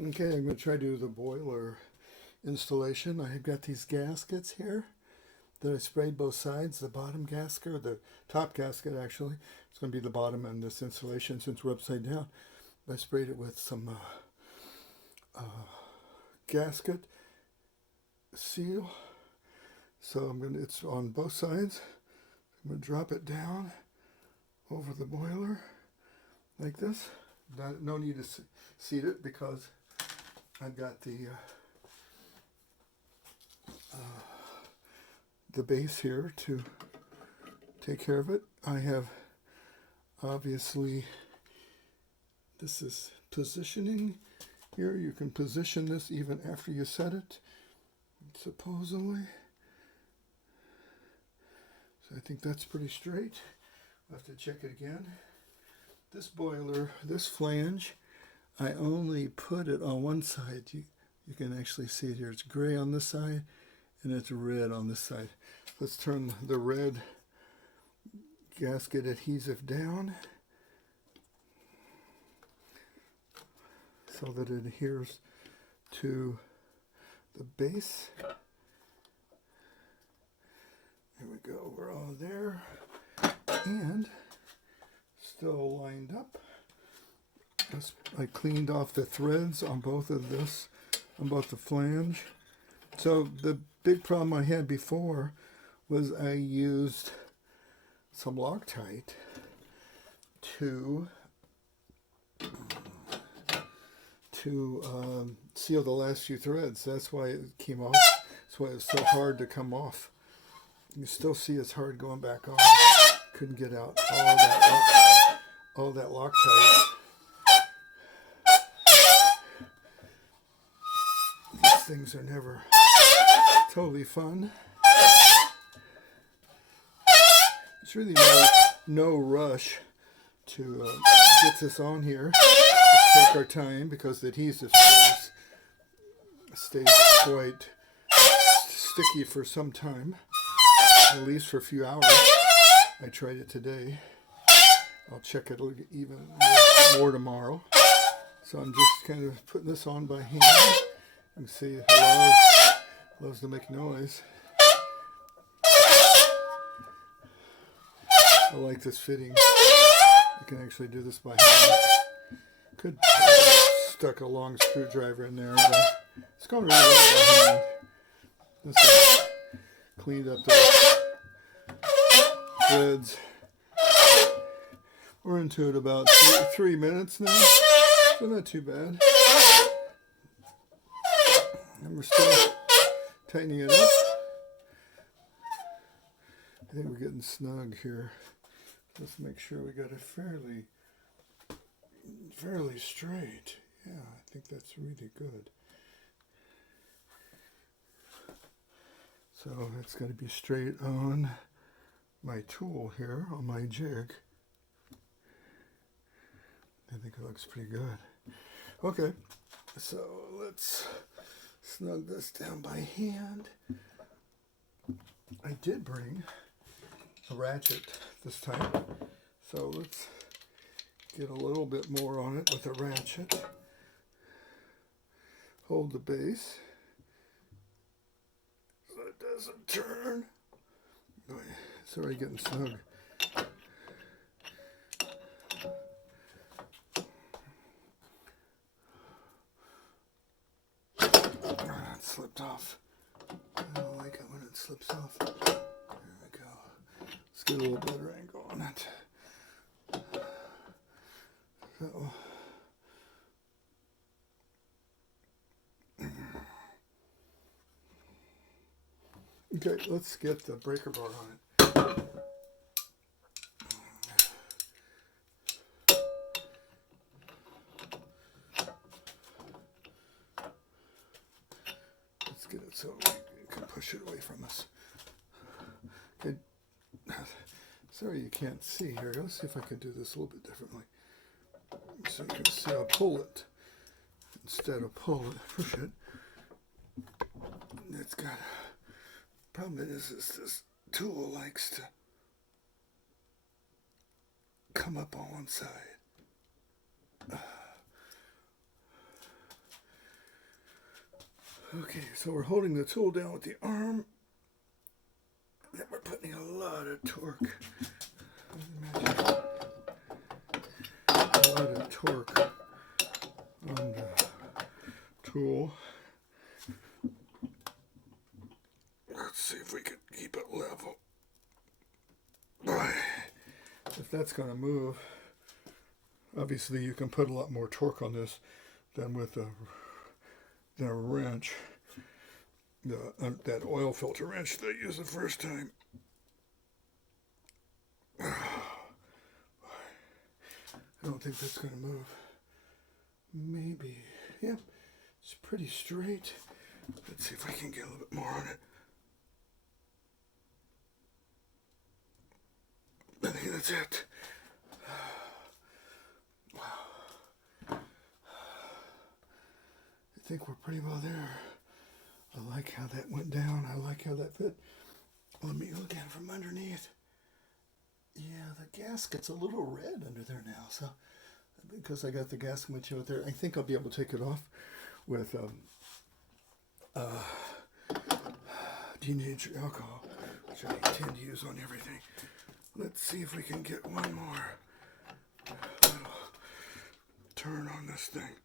Okay, I'm going to try to do the boiler installation. I've got these gaskets here that I sprayed both sides, the bottom gasket, or the top gasket actually. It's going to be the bottom in this installation since we're upside down. I sprayed it with some gasket seal. So it's on both sides. I'm going to drop it down over the boiler like this. No need to seat it because I've got the base here to take care of it. I have obviously, this is positioning here. You can position this even after you set it, supposedly. So I think that's pretty straight. I'll have to check it again. This boiler, this flange, I only put it on one side. You can actually see it here. It's gray on this side and it's red on this side. Let's turn the red gasket adhesive down so that it adheres to the base. There we go, we're all there. And still lined up. I cleaned off the threads on both of this, on both the flange. So the big problem I had before was I used some Loctite to seal the last few threads. That why it came off. That's why it's so hard to come off. You still see it's hard going back on. Couldn't get out all that Loctite. These things are never totally fun. It's really no rush to get this on here. Let's take our time because the adhesive stays quite sticky for some time, at least for a few hours. I tried it today. I'll check it even more tomorrow. So I'm just kind of putting this on by hand. You can see it loves to make noise. I like this fitting. You can actually do this by hand. Could have stuck a long screwdriver in there, but it's going really well by hand. This is cleaned up the threads. We're into it about 3 minutes now, so not too bad. And we're still tightening it up. I think we're getting snug here. Let's make sure we got it fairly straight. Yeah, I think that's really good. So it's got to be straight on my tool here, on my jig. I think it looks pretty good. Okay, so let's snug this down by hand. I did bring a ratchet this time, so let's get a little bit more on it with a ratchet. Hold the base so it doesn't turn. It's already getting snug. It slipped off. I don't like it when it slips off. There we go. Let's get a little better angle on it. So, okay, let's get the breaker bar on it. Let's get it so we can push it away from us. Okay. Sorry you can't see here. Let's see if I can do this a little bit differently. So you can see I'll pull it instead of push it. It's got, problem is this tool likes to come up on one side. Okay, so we're holding the tool down with the arm. Then we're putting a lot of torque. Imagine a lot of torque on the tool. Let's see if we can keep it level. If that's going to move, obviously you can put a lot more torque on this than with a wrench. That oil filter wrench that I used the first time. I don't think that's going to move. Maybe. Yeah, it's pretty straight. Let's see if I can get a little bit more on it. I think that's it. Wow. I think we're pretty well there. I like how that went down. I like how that fit. Let me look at it from underneath. Yeah, the gasket's a little red under there now. So, because I got the gasket material there, I think I'll be able to take it off with teenage alcohol, which I tend to use on everything. Let's see if we can get one more little turn on this thing.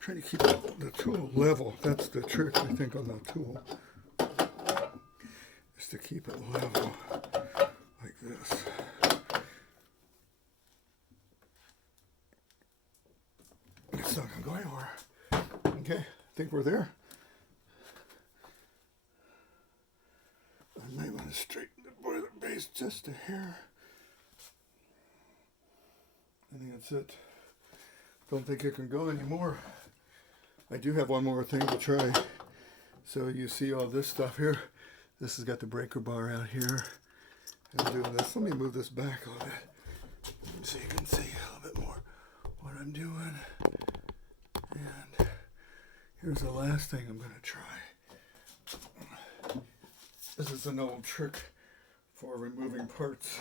Trying to keep the tool level. That's the trick, I think, on the tool. Is to keep it level like this. It's not going to go anywhere. Okay, I think we're there. I might want to straighten the boiler base just a hair. I think that's it. Don't think it can go anymore. I do have one more thing to try. So you see all this stuff here. This has got the breaker bar out here. I'm doing this. Let me move this back a little bit so you can see a little bit more what I'm doing. And here's the last thing I'm going to try. This is an old trick for removing parts.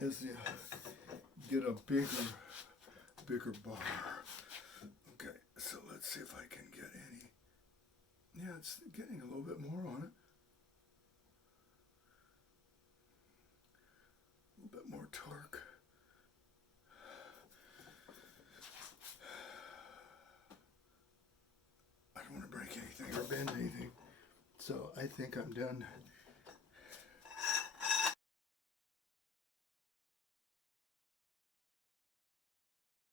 Is you get a bigger bar. Okay, so let's see if I can get any. Yeah, it's getting a little bit more on it. A little bit more torque. I don't want to break anything or bend anything. So I think I'm done